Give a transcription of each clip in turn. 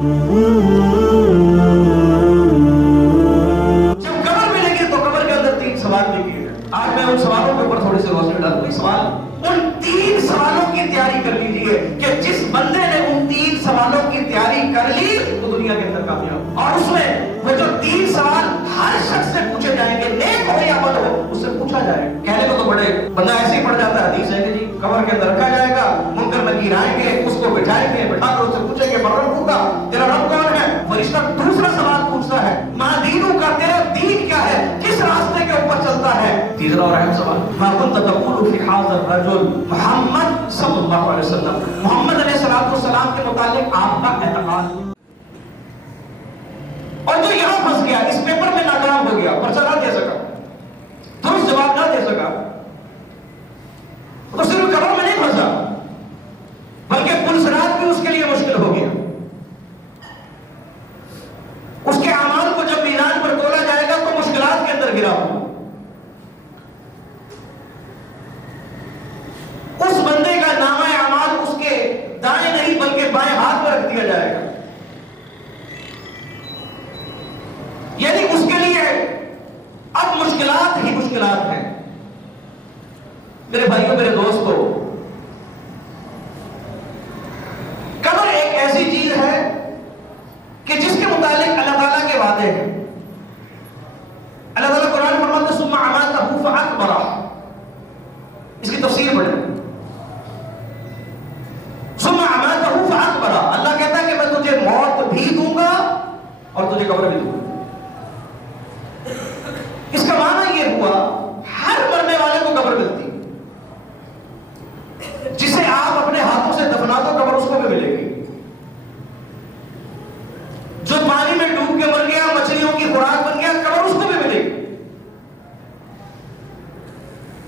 جب قبر ملے گی تو قبر کے اندر 3 سوال بھی کیے گئے. آج میں ان سوالوں کے اوپر تھوڑی سی روشنی ڈالوں گا. سوال ان 3 سوالوں کی تیاری کر لیجیے کہ جس بندے نے ان 3 سوالوں کی تیاری کر لی تو دنیا کے اندر کامیاب. اور اس میں وہ جو 3 سوال ہر شخص سے پوچھے جائیں گے, نیک ہو یا بد ہو, اس سے پوچھا جائے گا. کہنے کو تو بڑے بندہ ایسے ہی پڑ جاتا ہے, حدیث ہے کہ جی قبر کے اندر رکھا جائے گا, منکر نکیر آئیں گے, اس کو بٹھائیں گے, بٹھا کر اس سے پوچھیں گے من ربک کا, تیرا رب کون ہے. فرشتہ دوسرا سوال پوچھتا ہے, ما دینک کا, تیرا دین کیا ہے, کس راستے کے اوپر چلتا ہے. تیسرا اور اہم سوال, ما كنت تقول في هذا الرجل محمد صلی اللہ علیہ وسلم, محمد علیہ السلام کے متعلق آپ کا اعتقاد. اور جو یہاں پھنس گیا, اس پیپر میں ناکام ہو گیا, پرچہ نہ دے سکا, درست جواب نہ دے سکا, تو صرف قبر میں نہیں پھنسا بلکہ پل صراط بھی اس کے لیے مشکل ہو گیا. اس کے اعمال کو جب میزان پر تولا جائے گا تو مشکلات کے اندر گرا ہوگا. اس بندے کا نامہ اعمال اس کے دائیں نہیں بلکہ بائیں ہاتھ پر رکھ دیا جائے گا. یعنی اس کے لیے اب مشکلات ہی مشکلات ہیں. میرے بھائیوں, میرے دوستو, قبر ایک ایسی چیز ہے کہ جس کے متعلق اللہ تعالیٰ کے وعدے ہیں. اللہ تعالیٰ قرآن میں فرماتا ہے ثم اماتہ فاقبرہ, اس کی تفسیر پڑھیں. ثم اماتہ فاقبرہ, اللہ کہتا ہے کہ میں تجھے موت بھی دوں گا اور تجھے قبر بھی دوں گا. اس کا معنی یہ ہوا ہر مرنے والے کو قبر ملتی, جسے آپ اپنے ہاتھوں سے دفنا دو قبر اس کو بھی ملے گی. جو پانی میں ڈوب کے مر گیا, مچھلیوں کی خوراک بن گیا, قبر اس کو بھی ملے گی.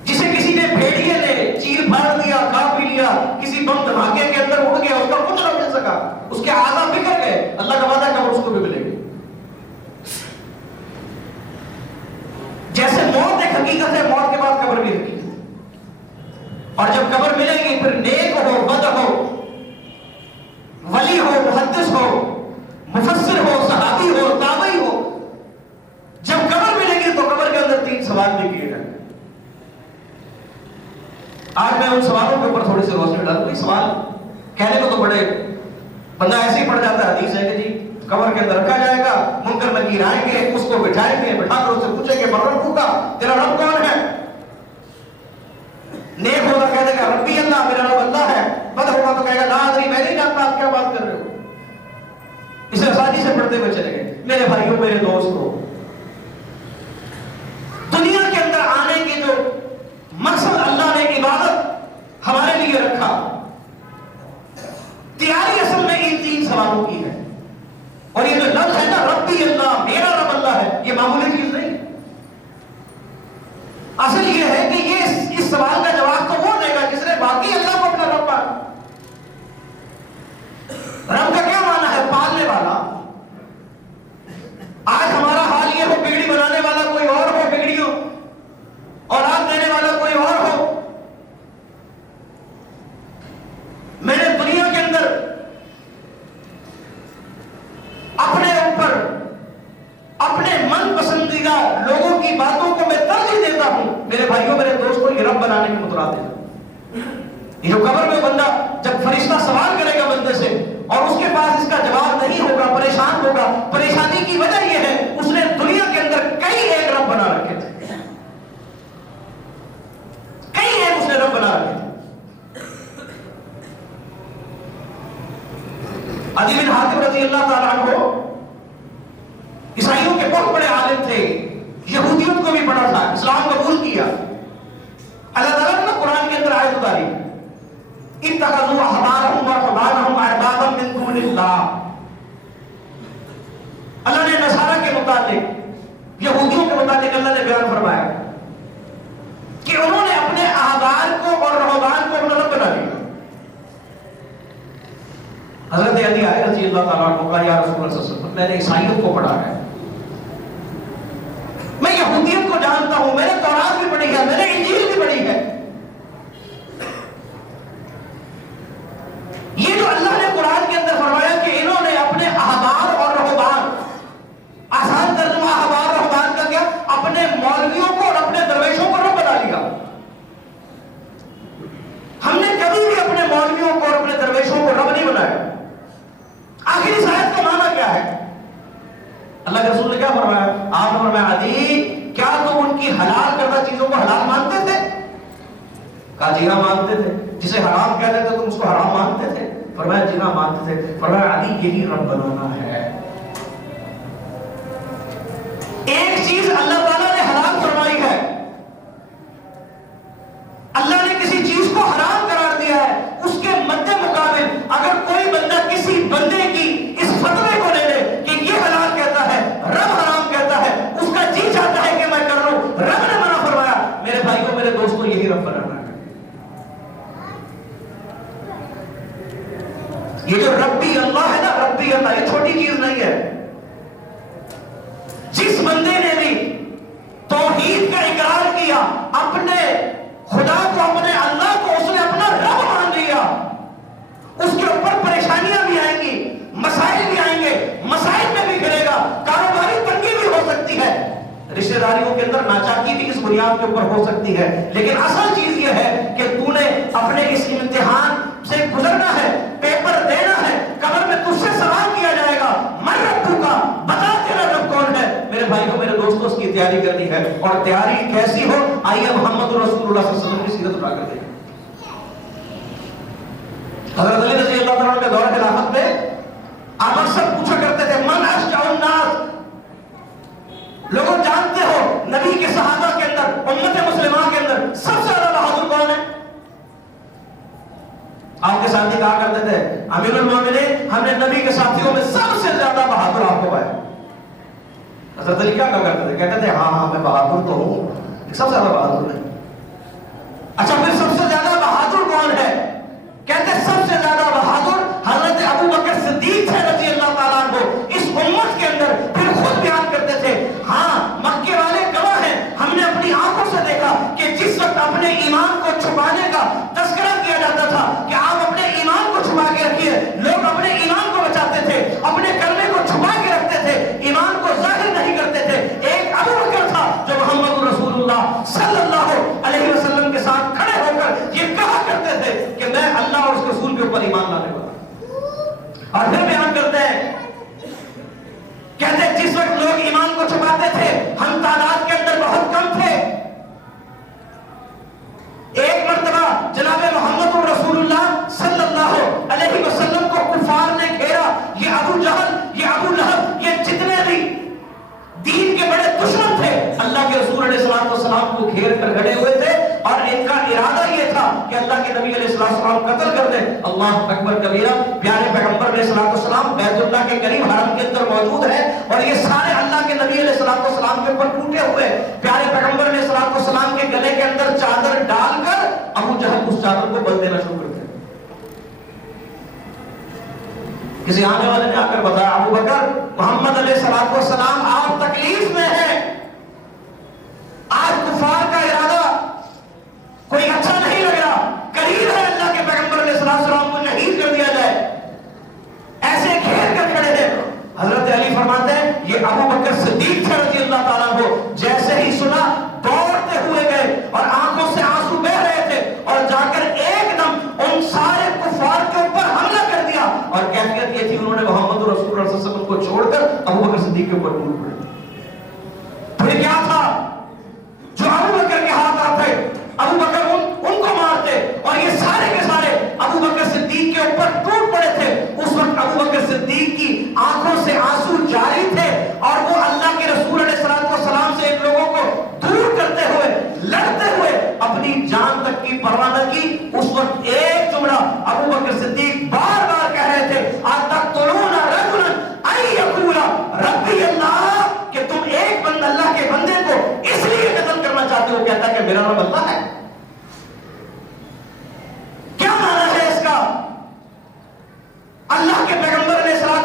جسے کسی نے بھیڑیے نے چیر پھاڑ دیا, کھا پی لیا, کسی بم دھماکے کے اندر اڑ گیا, اس کا کچھ نہ مل سکا, اس کے اعضاء بکھر گئے, اللہ کا وعدہ ہے قبر اس کو بھی ملے گی. جیسے موت ایک حقیقت ہے, موت کے بعد قبر بھی حقیقت ہے. اور جب قبر ملے گی پھر نیک ہو, بد ہو, ولی ہو, محدث ہو, مفسر ہو, صحابی ہو, تابعی ہو, جب قبر ملے گی تو قبر کے اندر 3 سوال بھی کیے جائیں. آج میں ان سوالوں کے اوپر تھوڑی سی روشنی ڈالوں گا. سوال کہنے کو تو بڑے بندہ ایسے ہی پڑ جاتا ہے, حدیث ہے کہ جی قبر کے اندر رکھا جائے گا, منکر نکیر آئیں گے, اس کو بٹھائیں گے, بٹھا کر اس سے پوچھیں گے من ربک کا, تیرا رب کون ہے. نیک ہوگا کہہ دے گا ربی اللہ, میرا رب اللہ ہے. بد ہوگا تو کہے گا لا ادری, میں نہیں جانتا آپ کیا بات کر رہے ہو. اسے آسانی سے پڑھتے ہوئے چلے گئے. میرے بھائیوں, میرے دوستوں, دنیا کے اندر آنے کی جو مقصد اللہ نے عبادت ہمارے لیے رکھا, تیاری اصل میں ان 3 سوالوں کی ہے. اور یہ جو لفظ ہے نا ربی اللہ, میرا رب اللہ ہے, یہ معمولی چیز نہیں. اصل یہ ہے کہ یہ اس سوال کا جواب تو وہ دے گا جس نے باقی اللہ کو اپنا رب مانا. رب کا کیا معنی ہے؟ پالنے والا. آج ہمارا حال یہ ہو بگڑی بنانے والا کوئی اور ہو, بگڑی ہو, اولاد دینے والا کوئی اور ہو. میں نے دنیا کے اندر اپنے اوپر اپنے من پسندیدہ لوگوں کی باتوں کو میں ترجیح دیتا ہوں. میرے بھائیوں, میرے دوستوں, یہ رب بنانے کے مترادف ہے. یہ جو قبر میں بندہ جب فرشتہ سوال کرے گا بندے سے اور اس کے پاس اس کا جواب نہیں ہوگا, پریشان ہوگا. پریشانی کی وجہ یہ ہے اس نے دنیا کے اندر کئی ایک رب بنا رکھے تھے, کئی ایک اس نے رب بنا رکھے تھے. عدی بن حاتم رضی اللہ تعالیٰ عنہ عیسائیوں کے بہت بڑے عالم تھے, یہودیوں کو بھی پڑھا تھا, اسلام قبول کیا. اللہ تعالیٰ نے قرآن کے اندر آیت اتاری اتخذوا احبارهم ورهبانهم اربابا من دون اللہ. اللہ نے نصارہ کے متعلق, یہودیوں کے متعلق اللہ نے بیان فرمایا کہ انہوں نے اپنے احبار کو اور رہبان کو اپنا رب بنا لیا. حضرت علی آئے رضی اللہ تعالیٰ عنہ کا, یا رسول اللہ صلی اللہ علیہ وسلم, میں نے عیسائیوں کو پڑھا ہے, میں یہودیت کو جانتا ہوں, میں نے تورات بھی پڑھی ہے, میں نے انجیل بھی پڑھی ہے. یہ جو اللہ نے قرآن کے اندر فرمایا کہ انہوں نے اپنے ہے؟ اللہ کے رسول نے کیا فرمایا؟ آپ نے فرمایا علی کیا تم ان کی حلال کردہ چیزوں کو حلال مانتے تھے؟ کہا جی ہاں مانتے تھے۔ جسے حرام کہتے تھے تم اس کو حرام مانتے تھے؟ فرمایا جی ہاں مانتے تھے۔ فرمایا علی یہی رب بنانا ہے۔ ایک چیز اللہ تعالیٰ نے حلال فرمائی ہے، اللہ نے کسی چیز کو حرام قرار دیا ہے، اس کے مد مقابل اگر کوئی بندہ کسی بندے کی اس فتوے کو لے لے کہ یہ حلال کہتا ہے رب حرام کہتا ہے، اس کا جی چاہتا ہے کہ میں کر لوں، رب نے منع فرمایا، میرے بھائیوں میرے دوستوں یہی رب بنانا ہے۔ یہ جو ربی اللہ ہے نا، ربی اللہ یہ چھوٹی چیز نہیں ہے۔ جس بندے نے بھی توحید کا اقرار کیا، اپنے خدا کو اپنے اللہ کو اس نے اپنا رب مان لیا، اس کے اوپر پریشانیاں بھی آئیں گی، مسائل بھی آئیں گے، مسائل میں بھی گرے گا، کاروباری تنگی بھی ہو سکتی ہے، رشتہ داریوں کے اندر ناچاکی بھی اس بنیاد کے اوپر ہو سکتی ہے، لیکن اصل چیز یہ ہے کہ تو نے اپنے اس امتحان سے گزرنا ہے، پیپر دینا ہے، قبر میں تجھ سے سوال کیا جائے گا، من ربو کا، بتا تیرا رب کون ہے؟ میرے بھائیوں میرے دوستوں اس کی تیاری کرنی ہے، اور تیاری کیسی ہو؟ آئیے محمد رسول اللہ صلی اللہ علیہ وسلم کی سیرت اٹھا کر دیکھیں۔ حضرت علی رضی اللہ تعالیٰ کے دور خلافت میں آپ اکثر پوچھا کرتے تھے من اشجع الناس، لوگوں جانتے ہو نبی کے صحابہ کے اندر، امت مسلمہ کے اندر سب سے زیادہ بہادر کون ہے؟ آپ کے ساتھی کہا کرتے تھے امیر المومنین ہم نے نبی کے ساتھیوں میں سب سے زیادہ بہادر آپ کو پایا۔ حضرت علی کیا کہا کرتے تھے؟ کہتے تھے ہاں ہاں میں بہادر تو ہوں، سب سے زیادہ بہادر نہیں۔ اچھا پھر سب سے زیادہ بہادر کون ہے؟ کہتے سب سے زیادہ بہادر حضرت ابو بکر صدیق تھے رضی اللہ تعالیٰ عنہ اس امت کے اندر۔ پھر خود بیان کرتے تھے ہاں مکے والے گواہ ہیں، ہم نے اپنی آنکھوں سے دیکھا کہ جس وقت اپنے ایمان کو چھپانے کا تذکرہ کیا جاتا تھا کہ آپ اپنے ایمان کو چھپا کے رکھیے، لوگ اپنے ایمان کو بچاتے تھے، اپنے کرنے کو چھپا کے رکھتے تھے، ایمان کو ظاہر نہیں کرتے تھے۔ ایک ابو بکر تھا جو محمد رسول اللہ صلی اللہ علیہ وسلم کے ساتھ کھڑے ہو کر یہ کہا کرتے تھے کہ میں اللہ اور اس رسول کے اوپر ایمان لانے والا۔ اور پھر بیان کرتے ہیں کہتے ہیں جس وقت لوگ ایمان کو چھپاتے تھے ہم تعداد کے اندر بہت کم تھے۔ ایک مرتبہ جناب محمد رسول اللہ صلی اللہ علیہ وسلم کو کفار نے گھیرا، یہ ابو جہل، یہ ابو لہب، یہ جتنے بھی دین کے بڑے دشمن تھے اللہ کے رسول علیہ السلام کو گھیر کر کھڑے ہوئے تھے، اور ان کا ارادہ یہ تھا کہ اللہ کے نبی علیہ السلام قتل کر دیں۔ اللہ اکبر کبیرہ، پیارے پیغمبر علیہ السلام بیت اللہ کے قریب حرم کے اندر موجود ہے، اور یہ سارے اللہ کے نبی علیہ السلام کے اوپر ٹوٹے ہوئے، پیارے پیغمبر علیہ السلام کے گلے کے اندر چادر ڈال کر ابو جہل اس چادر کو بل دینا شروع کر دیا۔ کسی آنے والے نے آ کر بتایا ابو بکر محمد علیہ السلام آپ تکلیف میں ہیں، آج کفار کا ارادہ کوئی اچھا نہیں لگ رہا، قریب ہے اللہ کے پیغمبر علیہ السلام کو شہید کر دیا جائے، ایسے گھیر کر کھڑے ہیں۔ حضرت علی فرماتے ہیں یہ ابو بکر صدیق تھے رضی اللہ تعالیٰ عنہ، جیسے ہی سنا دوڑتے ہوئے گئے اور آنکھوں سے آنسو بہ رہے تھے، اور جا کر ایک دم ان سارے کفار کے اوپر حملہ کر دیا، اور کیفیت یہ تھی انہوں نے محمد رسول اللہ صلی اللہ علیہ وسلم کو چھوڑ کر ابو بکر صدیق کے اوپر ٹوٹ پڑے۔ پھر کیا تھا جو ابو بکر کے ہاتھ آتے ابو بکر ان کو مارتے، اور یہ سارے کے سارے ابو بکر صدیق کے اوپر ٹوٹ پڑے تھے۔ اس وقت ابو بکر صدیق کی آنکھوں سے آنسو جاری تھے، اور وہ اللہ کے رسول علیہ السلام سے ان لوگوں کو دور کرتے ہوئے، لڑتے ہوئے اپنی جان تک کی پرواہ نہ کی۔ اس وقت ایک جملہ ابو بکر صدیق بار بار کہہ رہے تھے اتقتلون رجلا ان یقول ربی اللہ، کہ تم ایک بندہ اللہ کے بندے کو اس لیے قتل کرنا چاہتے ہو کہتا کہ میرا رب اللہ ہے۔ کیا معنی ہے اس کا؟ اللہ کے پیغمبر علیہ السلام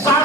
60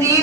3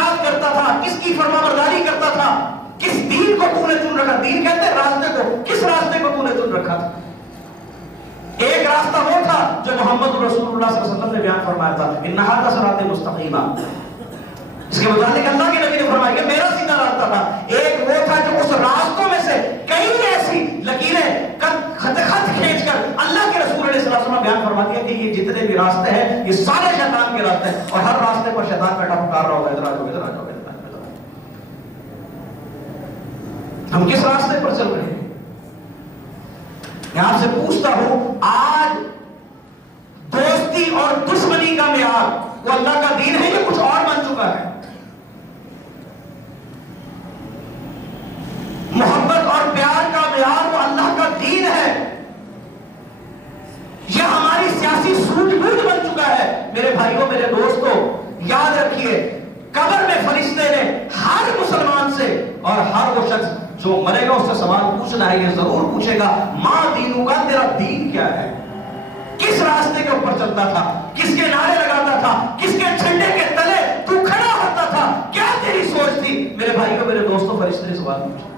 اطاعت کرتا تھا, کس کی فرمانبرداری کرتا تھا, کس دین کو تو نے چن رکھا. دین کہتے ہیں راستے کو, کس راستے کو تو نے چن رکھا تھا. ایک راستہ وہ تھا جو محمد رسول اللہ صلی اللہ علیہ وسلم نے بیان فرمایا تھا, ان ھذا صراط مستقیما. اس کے متعلق اللہ کے نبی نے فرمایا کہ میرا سیدھا راستہ تھا. ایک وہ تھا جو اس راستوں میں سے کئی ایسی لکیریں خط کھینچ کر اللہ کے رسول علیہ السلام بیان فرما دیا کہ یہ جتنے بھی راستے ہیں یہ سارے شیطان کے راستے ہیں, اور ہر راستے پر شیطان بیٹھا پکار رہا ہوگا, ادھر آ جاؤ ادھر آ جاؤ. ہم کس راستے پر چل رہے ہیں؟ میں آپ سے پوچھتا ہوں, آج دوستی اور دشمنی کا معیار وہ اللہ کا دین ہے یا کچھ اور بن چکا ہے؟ محبت اور پیار کا معیار وہ اللہ کا دین ہے یا ہماری سیاسی سوجھ بوجھ بن چکا ہے؟ میرے بھائیوں, میرے دوستوں, یاد رکھیے, قبر میں فرشتے نے ہر مسلمان سے اور ہر وہ شخص جو مرے گا اس سے سوال پوچھنا ہے. یہ ضرور پوچھے گا, ماں دینوں کا, تیرا دین کیا ہے, کس راستے کے اوپر چلتا تھا, کس کے نعرے لگاتا تھا, کس کے جھنڈے کے تلے تو کھڑا ہوتا تھا, کیا تیری سوچ تھی؟ میرے بھائیوں, میرے دوستوں, فرشتے نے سوال پوچھا.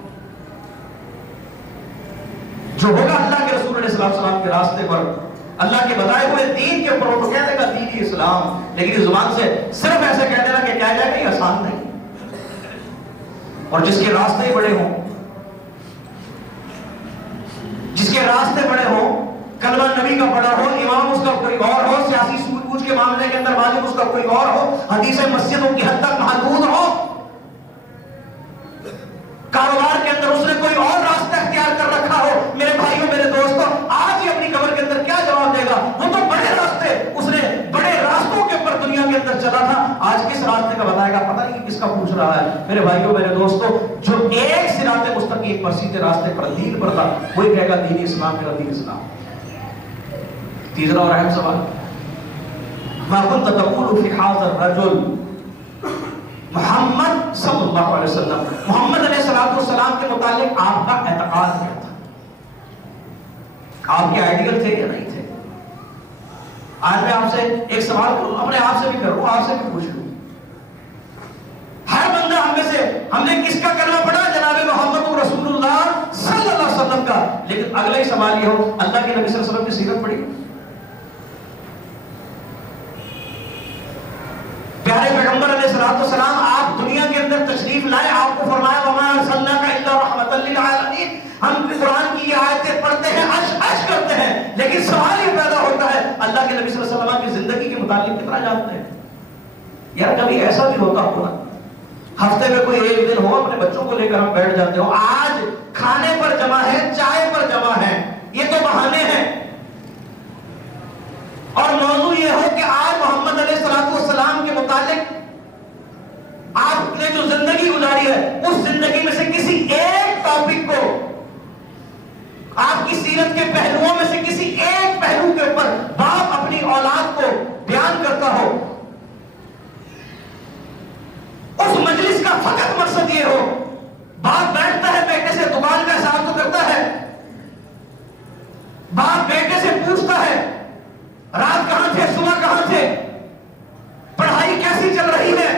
جو ہوگا اللہ کے رسول علیہ السلام کے راستے پر, اللہ کے بتائے ہوئے دین کے اوپر, وہ تو کہہ دے گا دین اسلام, لیکن اس زبان سے صرف ایسے کہہ دینا کہ کیا جائے گا, یہ آسان نہیں. اور جس کے راستے بڑے ہوں, جس کے راستے بڑے ہوں, کلمہ نبی کا پڑھا ہو, امام اس کا کوئی اور ہو, سیاسی سوجھ بوجھ کے معاملے کے اندر واجب اس کا کوئی اور ہو, حدیث مسجدوں کی حد تک محدود ہو, کاروبار کے اندر اس نے کوئی اور راستہ اختیار کر رکھا ہو, میرے بھائیوں, میرے دوستوں, آج ہی اپنی قبر کے اندر کیا جواب دے گا؟ وہ تو بڑے راستے, اس نے بڑے راستوں کے اوپر دنیا کے اندر چلا تھا, آج کس راستے کا بتائے گا؟ پتہ نہیں کس کا پوچھ رہا ہے. میرے بھائیوں, میرے دوستوں, جو ایک صراط مستقیم پر, سیدھے راستے پر, دین پر تھا, وہی کہے گا دین اسلام, میرا دین اسلام. تیسرا اور اہم سوال, ما كنت تقول في هذا الرجل, محمد صلی اللہ علیہ وسلم, محمد علیہ السلام کے متعلق آپ کا اعتقاد کیا تھا؟ آپ کے آئیڈیل تھے یا نہیں تھے؟ آج میں آپ سے ایک سوال کروں, اپنے آپ سے بھی کروں, آپ سے بھی پوچھ لوں. ہر بندہ ہم میں سے, ہم نے کس کا کلمہ پڑھا؟ جناب محمد رسول اللہ صلی اللہ علیہ وسلم کا. لیکن اگلا ہی سوال یہ ہو, اللہ کے نبی صلی اللہ علیہ وسلم کی سیرت پڑھی؟ پیارے پیغمبر علیہ السلام, آپ دنیا کے اندر تشریف لائے, آپ کو فرمایا وما ارسلناک الا رحمۃ للعالمین. ہم قرآن کی یہ آیتیں پڑھتے ہیں, عش کرتے ہیں, لیکن سوال یہ پیدا ہوتا ہے, اللہ کے نبی صلی اللہ علیہ وسلم کی زندگی کے متعلق کتنا جانتے ہیں؟ یار کبھی ایسا بھی ہوتا ہوگا, ہفتے میں کوئی ایک دن ہو, اپنے بچوں کو لے کر ہم بیٹھ جاتے ہو, آج کھانے پر جمع ہے, چائے پر جمع ہے, یہ تو بہانے ہیں, اور موضوع یہ ہو کہ آج محمد علیہ السلام کے متعلق آپ نے جو زندگی گزاری ہے, اس زندگی میں سے کسی ایک ٹاپک کو, آپ کی سیرت کے پہلوؤں میں سے کسی ایک پہلو کے اوپر باپ اپنی اولاد کو بیان کرتا ہو, اس مجلس کا فقط مقصد یہ ہو, باپ بیٹھتا ہے بیٹے سے, دکان کا حساب تو کرتا ہے, باپ بیٹے سے پوچھتا ہے رات کہاں تھے, صبح کہاں تھے, پڑھائی کیسی چل رہی ہے,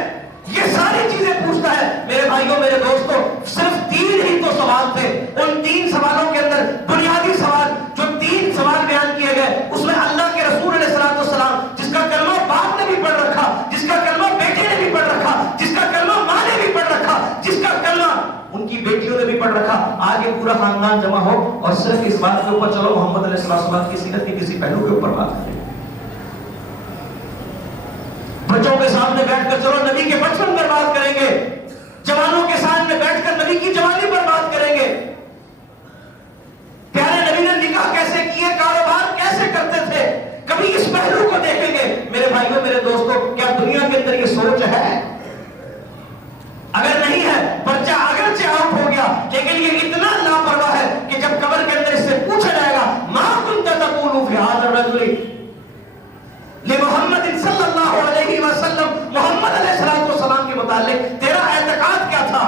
یہ ساری چیزیں پوچھتا ہے. میرے بھائیوں, میرے دوستوں, صرف 3 ہی تو سوال تھے. ان 3 سوالوں کے اندر بنیادی سوال, جو 3 سوال بیان کیے گئے, اس میں اللہ کے رسول علیہ السلام, جس کا کلمہ باپ نے بھی پڑھ رکھا, جس کا کلمہ بیٹے نے بھی پڑھ رکھا, جس کا کلمہ ماں نے بھی پڑھ رکھا, جس کا کلمہ ان کی بیٹیوں نے بھی پڑھ رکھا, آگے پورا خاندان جمع ہو اور صرف اس بات کے اوپر چلو محمد علیہ السلام کی سیرت کے کسی پہلو کے اوپر بات کریں. بچوں کے سامنے بیٹھ کر چلو نبی کے بچپن پر بات کریں گے, جوانوں کے سامنے بیٹھ کر نبی کی جوانی پر بات کریں گے, پیارے نبی نے نکاح کیسے کیے, کاروبار کیسے کرتے تھے, کبھی اس پہلو کو دیکھیں گے. میرے بھائیوں, میرے دوستوں, کیا دنیا کے اندر یہ سوچ ہے؟ اگر نہیں ہے, بچہ اگرچہ آؤٹ ہو گیا, لیکن یہ اتنا لاپرواہ ہے کہ جب قبر کے اندر اس سے پوچھا جائے گا ما كنت تقول في هذا الرجل لمحمد صلی اللہ علیہ وسلم, محمد علیہ السلام کے متعلق تیرا اعتقاد کیا تھا؟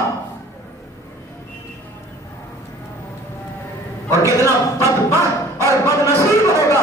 اور کتنا بدبخت اور بدنصیب ہوگا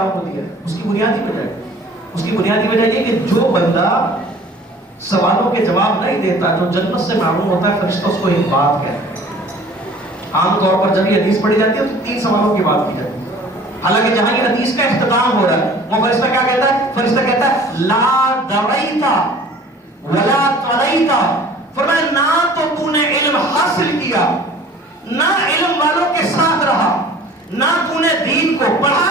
داروں کو دیا ہے؟ اس کی بنیادی وجہ یہ کہ جو بندہ سوالوں کے جواب نہیں دیتا، جو جنت سے محروم ہوتا ہے، فرشتہ اس کو ایک بات کہتے ہیں. عام طور پر جب یہ حدیث پڑھی جاتی ہے تو 3 سوالوں کی بات کی جاتی ہے. حالانکہ جہاں یہ حدیث کا اختتام ہو رہا ہے، وہ فرشتہ کیا کہتا ہے؟ فرشتہ کہتا ہے لا دریتا ولا طلیتا. فرمایا نہ تو تو نے علم حاصل کیا، نہ علم والوں کے ساتھ رہا، نہ تو نے دین کو پڑھا،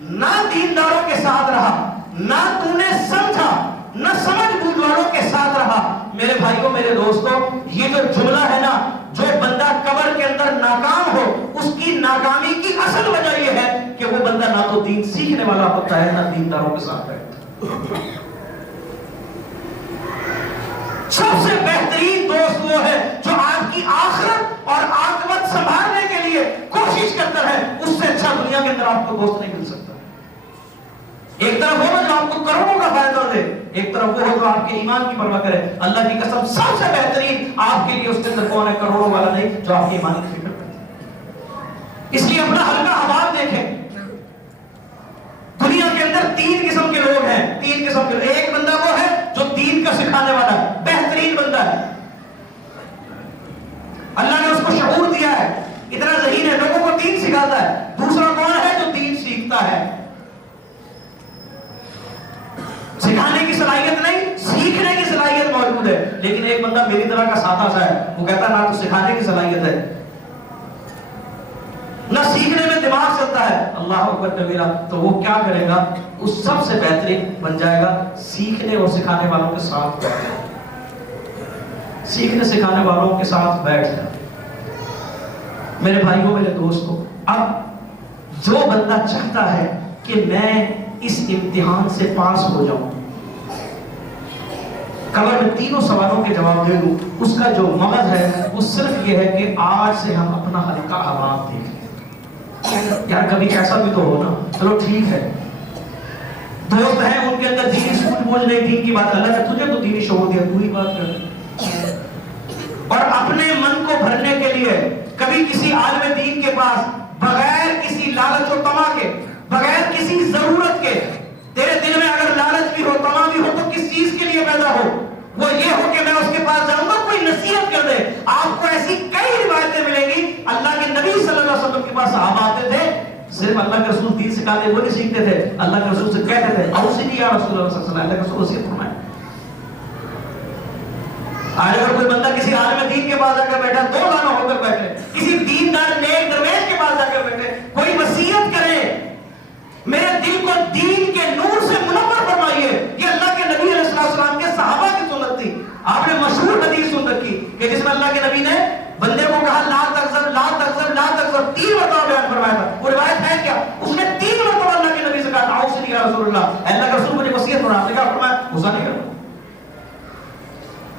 نہ دینداروں کے ساتھ رہا، نہ تو نے سمجھا، نہ سمجھ بوجھ والوں کے ساتھ رہا. میرے بھائیوں، میرے دوستوں، یہ جو جملہ ہے نا، جو بندہ قبر کے اندر ناکام ہو، اس کی ناکامی کی اصل وجہ یہ ہے کہ وہ بندہ نہ تو دین سیکھنے والا ہوتا ہے، نہ دینداروں کے ساتھ رہتا ہے. سب سے بہترین دوست وہ ہے جو آپ کی آخرت اور عاقبت سنبھالنے کے لیے کوشش کرتا ہے. اس سے اچھا دنیا کے اندر آپ کو دوست نہیں مل سکتا. ایک طرف وہ جو آپ کو کروڑوں کا فائدہ دے، ایک طرف وہ جو آپ کے ایمان کی پرواہ کرے. اللہ کی قسم سب سے بہترین آپ کے لیے اس کے اندر کون ہے؟ کروڑوں والا نہیں، جو آپ کے ایمان کی فکر کرے. اس لیے اپنا ہلکا حوال دیکھیں. دنیا کے اندر 3 قسم کے لوگ ہیں، 3 قسم کے. ایک بندہ وہ ہے جو دین کا سکھانے والا ہے، بہترین بندہ ہے، اللہ نے اس کو شعور دیا ہے، اتنا ذہین ہے، لوگوں کو دین سکھاتا ہے. دوسرا کون ہے؟ جو دین سیکھتا ہے. سکھانے کی صلاحیت نہیں، سیکھنے کی صلاحیت موجود ہے. لیکن ایک بندہ میری طرح کا سادہ سا ہے، وہ کہتا ہے نہ تو سکھانے کی صلاحیت ہے، نہ سیکھنے میں دماغ چلتا ہے. اللہ اکبر کبیرہ. تو وہ کیا کرے گا؟ اس سب سے بہترین بن جائے گا سیکھنے اور سکھانے والوں کے ساتھ بیٹھ جائے. سیکھنے سکھانے والوں کے ساتھ بیٹھ جائے. میرے بھائیوں، میرے دوستوں، اب جو بندہ چاہتا ہے کہ میں اس امتحان سے پاس ہو جاؤں، قبر میں 3 سوالوں کے جواب دے دوں، اس کا جو مغز ہے وہ صرف یہ ہے کہ آج سے ہم اپنا ہلکا حوال دیکھ لیں. یار کبھی ایسا بھی تو ہو نا، چلو ٹھیک ہے، دوست ہیں ان کے اندر دینی سوچ بوجھ نہیں، دین کی بات، اللہ نے تجھے تو دینی شعور دیا، تو ہی بات کر. اور اپنے من کو بھرنے کے لیے کبھی کسی عالم دین کے پاس بغیر کسی لالچ و طمع کے، بغیر کسی ضرورت کے، تیرے دل میں اگر لالچ بھی ہو، طمع بھی ہو، تو کس چیز کے لیے پیدا ہو؟ وہ یہ ہو کہ میں اس کے پاس جاؤں گا، کوئی نصیحت کر دے. آپ کو ایسی کئی روایتیں ملیں گی. اللہ کے نبی صلی اللہ علیہ وسلم کے پاس صحابہ آتے تھے، صرف اللہ کے رسول دین سکھاتے وہ نہیں سیکھتے تھے، اللہ کے رسول سے کہتے تھے اوصنی یا رسول اللہ صلی اللہ علیہ وسلم، اللہ کے رسول وصیت فرمائے. آج اگر کوئی بندہ کسی عالم دین کے پاس جا کر بیٹھا، 2 گانا ہو کر بیٹھے، کسی دیندار نیک درویش کے پاس جا کر بیٹھے، کوئی وصیت کرے میرے دل کو دین کے نور سے منور فرمائیے. یہ اللہ کے نبی علیہ السلام کے صحابہ کی سنت تھی. آپ نے مشہور حدیث سن رکھی کہ جس میں اللہ کے نبی نے بندے کو کہا لا تغضب لا تغضب لا تغضب، 3 مرتبہ بیان فرمایا تھا. وہ روایت ہے کیا؟ اس نے 3 مرتبہ اللہ کے نبی سے کہا اوصنی یا رسول اللہ، اللہ کے رسول مجھے وصیت فرمایا. آپ نے کہا فرمایا غصہ نہیں کرنا.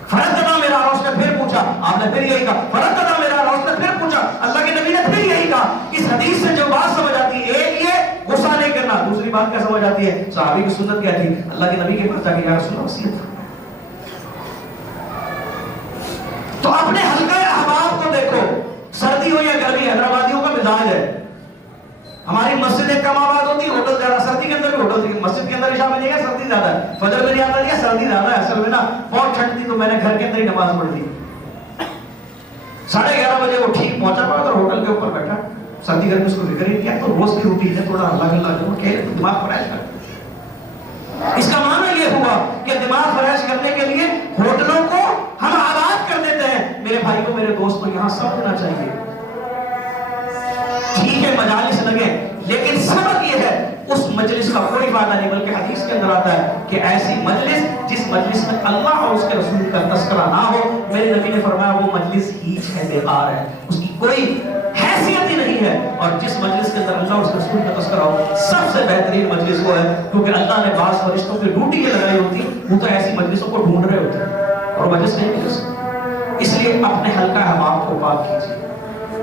فرض کرنا میرا، اس نے پھر پوچھا، آپ نے پھر یہی کہا. فرض کرنا میرا، اس نے پھر پوچھا، اللہ کے نبی نے پھر یہی کہا. اس حدیث سے جو بات سمجھ آتی ہے، ایک یہ غصہ نہیں کرنا، دوسری بات کیا سمجھ آتی ہے؟ صحابی کی سنت کیا تھی؟ اللہ کے نبی کے پاس جا کے یا رسول اللہ وصیت. تو اپنے حلقہ احباب کو دیکھو، سردی ہو یا گرمی، حیدرآبادیوں کا مزاج ہے. ہماری مسجدیں کم آباد ہوتی، ہوٹل زیادہ. سردی کے اندر بھی ہوٹل تھی، مسجد کے اندر عشاء میں نہیں ہے، سردی زیادہ ہے. فجر میں نہیں آتا نہیں ہے، سردی زیادہ ہے. اصل میں نا بہت ٹھنڈ تھی تو میں نے گھر کے اندر ہی نماز پڑھ لی. 11:30 بجے وہ ٹھیک پہنچا پڑا تو ہوٹل کے اوپر بیٹھا. سردی گرمی اس کو فکر ہی کیا، تو روز کی روٹین ہے، تھوڑا اللہ اللہ کہ دماغ فریش کر. اس کا معنی یہ ہوا کہ دماغ فریش کرنے کے لیے ہوٹلوں کو ہم آباد کر دیتے ہیں. میرے بھائیوں، میرے دوستوں، یہاں سمجھنا چاہیے، ٹھیک ہے مجالس لگے، لیکن سبق یہ ہے اس مجلس کا کوئی فائدہ نہیں. بلکہ حدیث کے اندر آتا ہے کہ ایسی مجلس جس مجلس میں اللہ اور اس کے رسول کا تذکرہ نہ ہو، میرے نبی نے فرمایا وہ مجلس ہیچ ہے، بیکار ہے، اس کی کوئی حیثیت ہی نہیں ہے. اور جس مجلس کے اندر اللہ اور اس کے رسول کا تذکرہ ہو، سب سے بہترین مجلس وہ ہے. کیونکہ اللہ نے بعض فرشتوں کی ڈیوٹی یہ لگائی ہوتی، وہ تو ایسی مجلسوں کو ڈھونڈ رہے ہوتے ہیں اور مجلس نہیں مل سکتی. اس لیے اپنے حلقہ احباب کو پاک کیجیے.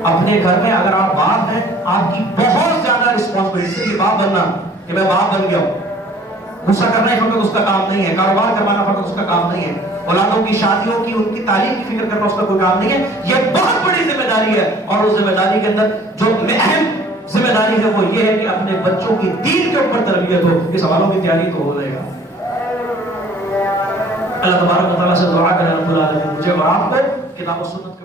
اپنے گھر میں اگر آپ باپ ہیں، آپ کی بہت زیادہ رسپانسبلٹی ہے باپ بننا، کہ میں باپ بن گیا ہوں. غصہ کرنا ہی فقط اس کا کام نہیں ہے، کاروبار کروانا فقط اس کا کام نہیں ہے، اولادوں کی شادیوں کی، ان کی تعلیم کی فکر کرنا اس کا کوئی کام نہیں ہے. یہ بہت بڑی ذمہ داری ہے. اور اس ذمہ داری کے اندر جو اہم ذمہ داری ہے وہ یہ ہے کہ اپنے بچوں کی دین کے اوپر تربیت ہو. یہ سوالوں کی تیاری تو ہو جائے گا. اللہ تبارک و تعالیٰ سے دعا کریں رب العالمین مجھے اور آپ کو کتاب و سنت